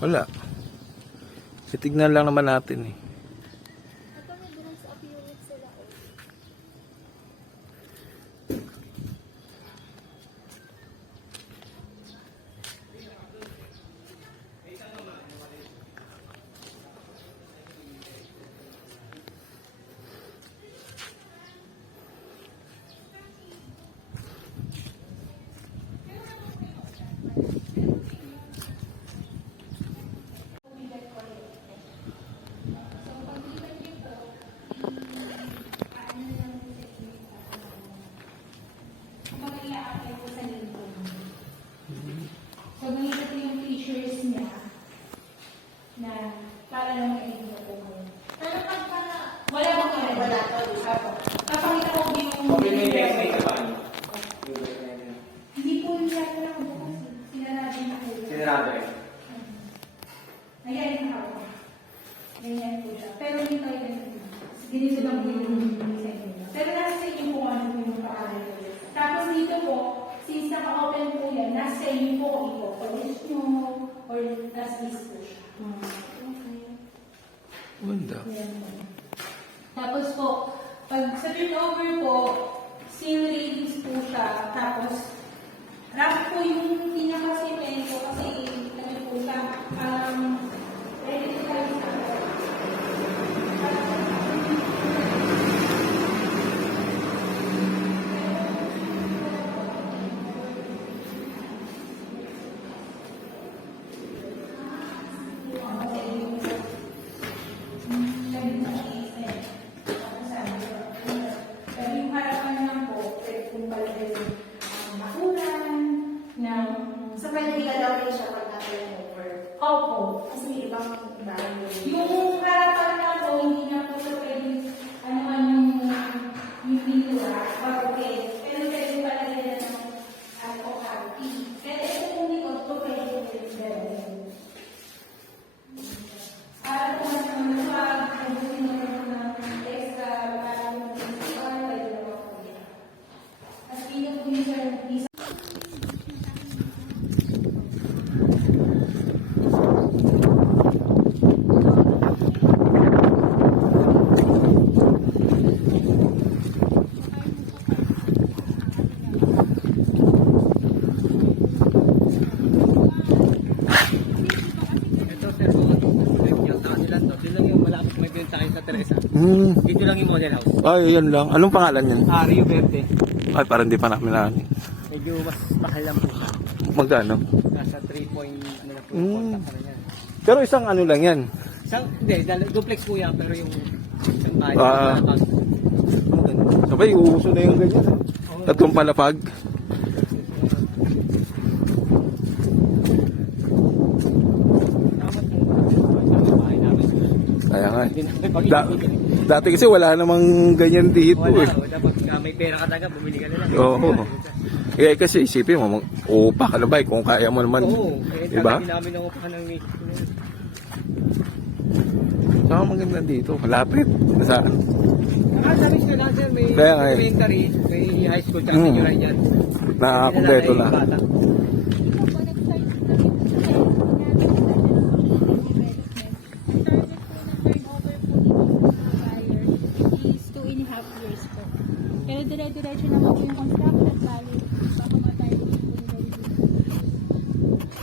Wala. Titignan lang naman natin eh. Ito may drugs up unit sila. oh. Mag-i-apply po sa LinkedIn. So, ganito po yung features niya na para lang ma-edit po mo. Pero pagka Wala bang kaya? Wala to. Apo. Papakita ko po yung Okay, may text may iba. Hindi po yung lahat na bukas. Sinarado eh. Ayan yung hawak. Ganyan po siya. Pero hindi tayo ganito. Ganito lang po yung design niya. Pero nasa sa inyo kung ano po yung pangalan ko. Tapos dito po, since naka-open po yan, nasa inyo po kung i-polish nyo or as is po siya. Po. Tapos po, pag sa turnover po, seal ratings po siya. Tapos, rough po yung pinaka-semento kasi Kasi may ibang bahay. Yung Hmm. Dito lang yung model house. Ay, yan lang. Anong pangalan yan? Ah, Rio Verde. Ay, parang di pa namin na. Medyo mas mahal lang po. Magkano? Nasa 3 point, ano na po, Mm. na yan. Pero isang ano lang yan. Isang, hindi, duplex po yan, pero yung isang bahay. Ah. Sabay, uuso na yung ganyan. ah. Tatlong palapag. Dapat yung bahay namin. Pag Da- dati kasi wala namang ganyan dito Wala, eh. ka may pera ka talaga, bumili ka na lang. Oo. Eh kasi isipin mo, upa ka na ba eh, kung kaya mo naman. Oo, eh, Diba? namin ang upahan ng may... Saka maganda dito, malapit. Saan? Ah, sabi ko na sir, may Kaya eh. elementary, may high school, tsaka Mm. senior dyan. Nakakompleto Pinalala na. bata. half years po. Pero dire-diretso naman po yung contract at bali.